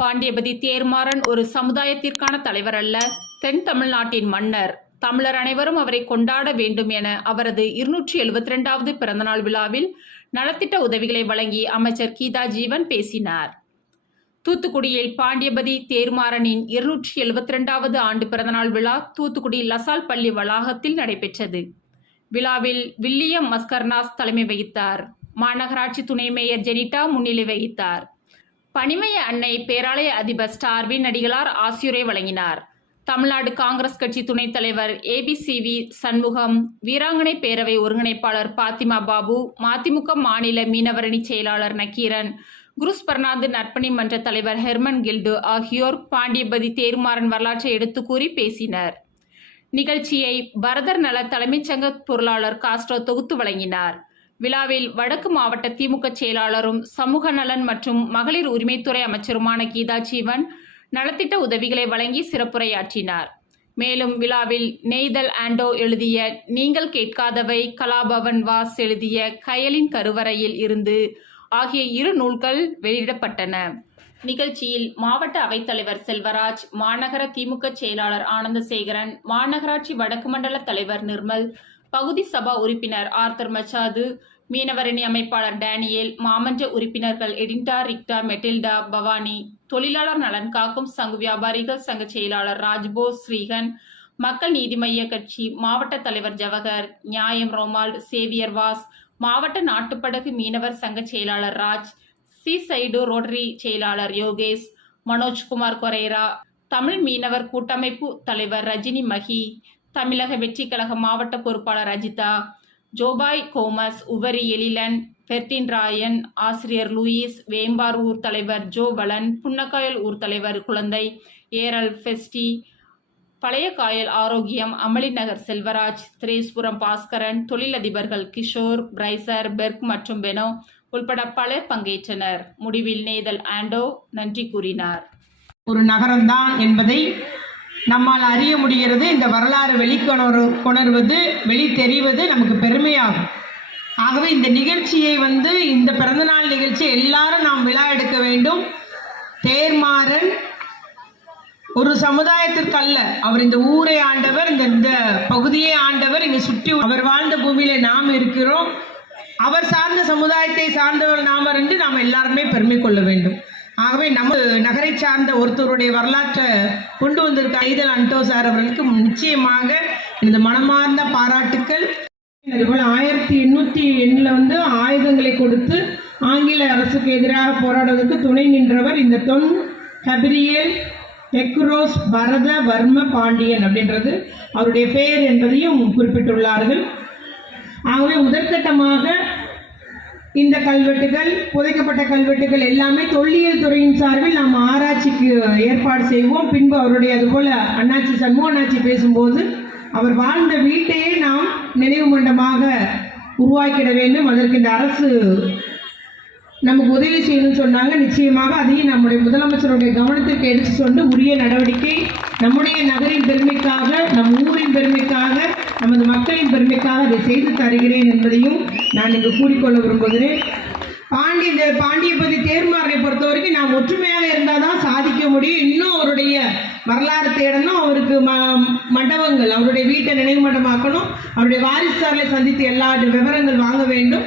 பாண்டியபதி தேர்மாறன் ஒரு சமுதாயத்திற்கான தலைவர் அல்ல, தென் தமிழ்நாட்டின் மன்னர். தமிழர் அனைவரும் அவரை கொண்டாட வேண்டும் என அவரது 272வது பிறந்தநாள் விழாவில் நலத்திட்ட உதவிகளை வழங்கி அமைச்சர் கீதா ஜீவன் பேசினார். தூத்துக்குடியில் பாண்டியபதி தேர்மாறனின் 272வது ஆண்டு பிறந்தநாள் விழா தூத்துக்குடி லசால் பள்ளி வளாகத்தில் நடைபெற்றது. விழாவில் வில்லியம் மஸ்கர்னாஸ் தலைமை வகித்தார். மாநகராட்சி துணை மேயர் ஜெனிட்டா முன்னிலை வகித்தார். பனிமய அன்னை பேராலய அதிபர் ஸ்டார்வின் அடிகளார் ஆசியுரை வழங்கினார். தமிழ்நாடு காங்கிரஸ் கட்சி துணைத் தலைவர் ABCV சண்முகம், வீராங்கனை பேரவை ஒருங்கிணைப்பாளர் பாத்திமா பாபு, மதிமுக மாநில மீனவரணி செயலாளர் நக்கீரன், குருஸ் பர்னாந்து நற்பணி மன்ற தலைவர் ஹெர்மன் கில்டு ஆகியோர் பாண்டியபதி தேர்மாறன் வரலாற்றை எடுத்து கூறி பேசினர். நிகழ்ச்சியை பரதர் நல தலைமைச் சங்க பொருளாளர் காஸ்ட்ரோ தொகுத்து வழங்கினார். விழாவில் வடக்கு மாவட்ட திமுக செயலாளரும் சமூக நலன் மற்றும் மகளிர் உரிமைத்துறை அமைச்சருமான கீதா ஜீவன் நலத்திட்ட உதவிகளை வழங்கி சிறப்புரையாற்றினார். மேலும் விழாவில் நெய்தல் ஆண்டோ எழுதிய நீங்கள் கேட்காதவை, கலாபவன் வாஸ் எழுதிய கயலின் கருவறையில் இருந்து ஆகிய 2 நூல்கள் வெளியிடப்பட்டன. நிகழ்ச்சியில் மாவட்ட அவைத்தலைவர் செல்வராஜ், மாநகர திமுக செயலாளர் ஆனந்தசேகரன், மாநகராட்சி வடக்கு மண்டல தலைவர் நிர்மல், பகுதி சபா உறுப்பினர் ஆர்த்தர் மச்சாது, மீனவரணி அமைப்பாளர் டேனியல், மாமன்ற உறுப்பினர்கள் எடின்டா, ரிக்டா, மெட்டில்டா, பவானி, தொழிலாளர் நலன் காக்கும் சங்க வியாபாரிகள் சங்க செயலாளர் ராஜ்போஸ் ஸ்ரீகன், மக்கள் நீதி மைய கட்சி மாவட்ட தலைவர் ஜவஹர், நியாயம் ரோமால்ட், சேவியர் வாஸ், மாவட்ட நாட்டுப்படகு மீனவர் சங்க செயலாளர் ராஜ், சைடு ரோட்டரி செயலாளர் யோகேஷ், மனோஜ்குமார் கொரேரா, தமிழ் மீனவர் கூட்டமைப்பு தலைவர் ரஜினி மகி, தமிழக வெற்றி கழக மாவட்ட பொறுப்பாளர் அஜிதா, ஜோபாய் கோமஸ், உவரி எழிலன், பெர்டின் ராயன், ஆசிரியர் லூயிஸ், வேம்பார் ஊர் தலைவர் ஜோ வலன், புன்னக்காயல் ஊர் தலைவர் குழந்தை, ஏரல் ஃபெஸ்டி, பழைய காயல் ஆரோக்கியம், அமளி நகர் செல்வராஜ், திரேஸ்புரம் பாஸ்கரன், தொழிலதிபர்கள் கிஷோர், பிரைசர், பெர்க் மற்றும் பெனோ உள்பட பலர் பங்கேற்றனர். முடிவில் நெய்தல் ஆண்டோ நன்றி கூறினார். ஒரு நகரம்தான் என்பதை நம்மால் அறிய முடிகிறது. இந்த வரலாறு வெளிக்கொணர்வது, வெளி தெரிவது நமக்கு பெருமையாகும். ஆகவே இந்த நிகழ்ச்சியை இந்த பிறந்தநாள் நிகழ்ச்சி எல்லாரும் நாம் விழா எடுக்க வேண்டும். தேர்மாறன் ஒரு சமுதாயத்திற்கு அல்ல, அவர் இந்த ஊரை ஆண்டவர், இந்த பகுதியை ஆண்டவர். இங்கு சுற்றி அவர் வாழ்ந்த பூமியில நாம் இருக்கிறோம். அவர் சார்ந்த சமுதாயத்தை சார்ந்தவர் நாம என்று நாம் எல்லாருமே பெருமை கொள்ள வேண்டும். ஆகவே நம்ம நகரை சார்ந்த ஒருத்தருடைய வரலாற்றை கொண்டு வந்திருக்க நெய்தல் ஆண்டோ சார் அவர்களுக்கு நிச்சயமாக இந்த மனமார்ந்த பாராட்டுக்கள். அதுபோல் 1808 ஆயுதங்களை கொடுத்து ஆங்கில அரசுக்கு எதிராக போராடுவதற்கு துணை நின்றவர் இந்த தொன் கபிரியல் டெக்ரோஸ் பரத வர்ம பாண்டியன் அப்படின்றது அவருடைய பெயர் என்பதையும் குறிப்பிட்டுள்ளார்கள். ஆகவே முதற்கட்டமாக இந்த கல்வெட்டுகள், புதைக்கப்பட்ட கல்வெட்டுகள் எல்லாமே தொல்லியல் துறையின் சார்பில் நாம் ஆராய்ச்சிக்கு ஏற்பாடு செய்வோம். பின்பு அவருடைய அதுபோல் அண்ணாச்சி சண்முக அண்ணாச்சி பேசும்போது அவர் வாழ்ந்த வீட்டையே நாம் நினைவு மண்டபமாக உருவாக்கிட வேண்டும். அதற்கு இந்த அரசு நமக்கு உதவி செய்யணும்னு சொன்னாங்க. நிச்சயமாக அதையும் நம்முடைய முதலமைச்சருடைய கவனத்திற்கு எடுத்து சொன்று உரிய நடவடிக்கை நம்முடைய நகரின் பெருமைக்காக, நம் ஊரின் பெருமைக்காக, நமது மக்களின் பெருமைக்காக அதை செய்து தருகிறேன் என்பதையும் நான் இங்கு கூறிக்கொள்ள விரும்புகிறேன். பாண்டியபதி தேர்மாறனை பொறுத்த வரைக்கும் நாம் ஒற்றுமையாக இருந்தால் தான் சாதிக்க முடியும். இன்னும் அவருடைய வரலாறு தேடணும், அவருக்கு மண்டபங்கள், அவருடைய வீட்டை நினைவு மண்டபமாக்கணும், அவருடைய வாரிசுகளை சந்தித்து எல்லா விவரங்கள் வாங்க வேண்டும்.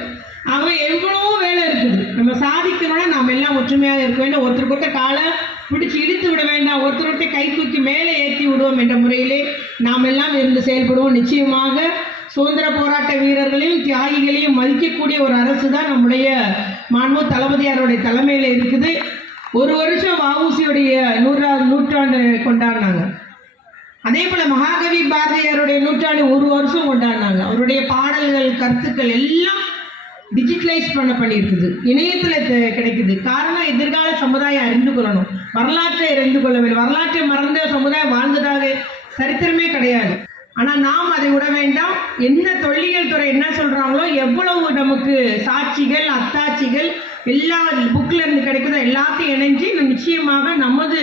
ஆகவே எவ்வளவோ வேலை இருக்குது. நம்ம சாதிக்கணும்னா நாம் எல்லாம் ஒற்றுமையாக இருக்க வேண்டும். ஒருத்தருக்கு காலை பிடிச்சி இழுத்து விட வேண்டாம், ஒருத்தருடைய கை தூக்கி மேலே ஏற்றி விடுவோம் என்ற முறையிலே நாம் எல்லாம் இருந்து செயல்படுவோம். நிச்சயமாக சுதந்திர போராட்ட வீரர்களையும் தியாகிகளையும் மதிக்கக்கூடிய ஒரு அரசு தான் நம்முடைய மாண்பு தளபதியாருடைய தலைமையில் இருக்குது. ஒரு வருஷம் வஉசியுடைய 100வது நூற்றாண்டு கொண்டாடினாங்க. அதே போல் மகாகவி பாரதியாருடைய நூற்றாண்டு ஒரு வருஷம் கொண்டாடினாங்க. அவருடைய பாடல்கள், கருத்துக்கள் எல்லாம் டிஜிட்டலைஸ் பண்ணியிருக்குது, இணையத்தில் கிடைக்குது. காரணம் எதிர்கால சமுதாயம் அறிந்து கொள்ளணும், வரலாற்றை அறிந்து கொள்ள வேண்டும். வரலாற்றை மறந்த சமுதாயம் வாழ்ந்ததாக சரித்திரமே கிடையாது. ஆனால் நாம் அதை விட வேண்டாம். என்ன தொல்லியல் துறை என்ன சொல்கிறாங்களோ, எவ்வளவு நமக்கு சாட்சிகள், அத்தாட்சிகள் எல்லா புக்கில் இருந்து கிடைக்குதோ எல்லாத்தையும் இணைஞ்சு நிச்சயமாக நமது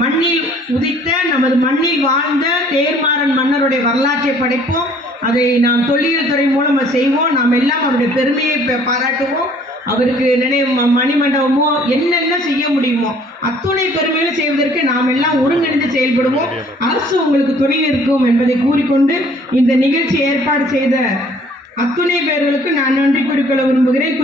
மண்ணில் உதித்த, நமது மண்ணில் வாழ்ந்த தேர்மாறன் மன்னருடைய வரலாற்றை படைப்போம். அதை நாம் தொல்லியல் துறை மூலம் செய்வோம். நாம் எல்லாம் அவருடைய பெருமையை பாராட்டுவோம். அவருக்கு மணிமண்டபமோ என்னென்ன செய்ய முடியுமோ அத்துணை பெருமைகளை செய்வதற்கு நாம் எல்லாம் ஒருங்கிணைந்து செயல்படுவோம். அரசு உங்களுக்கு துணை இருக்கும் என்பதை கூறிக்கொண்டு இந்த நிகழ்ச்சி ஏற்பாடு செய்த அத்துணை பேர்களுக்கு நான் நன்றி கூறிக்கொள்ள விரும்புகிறேன்.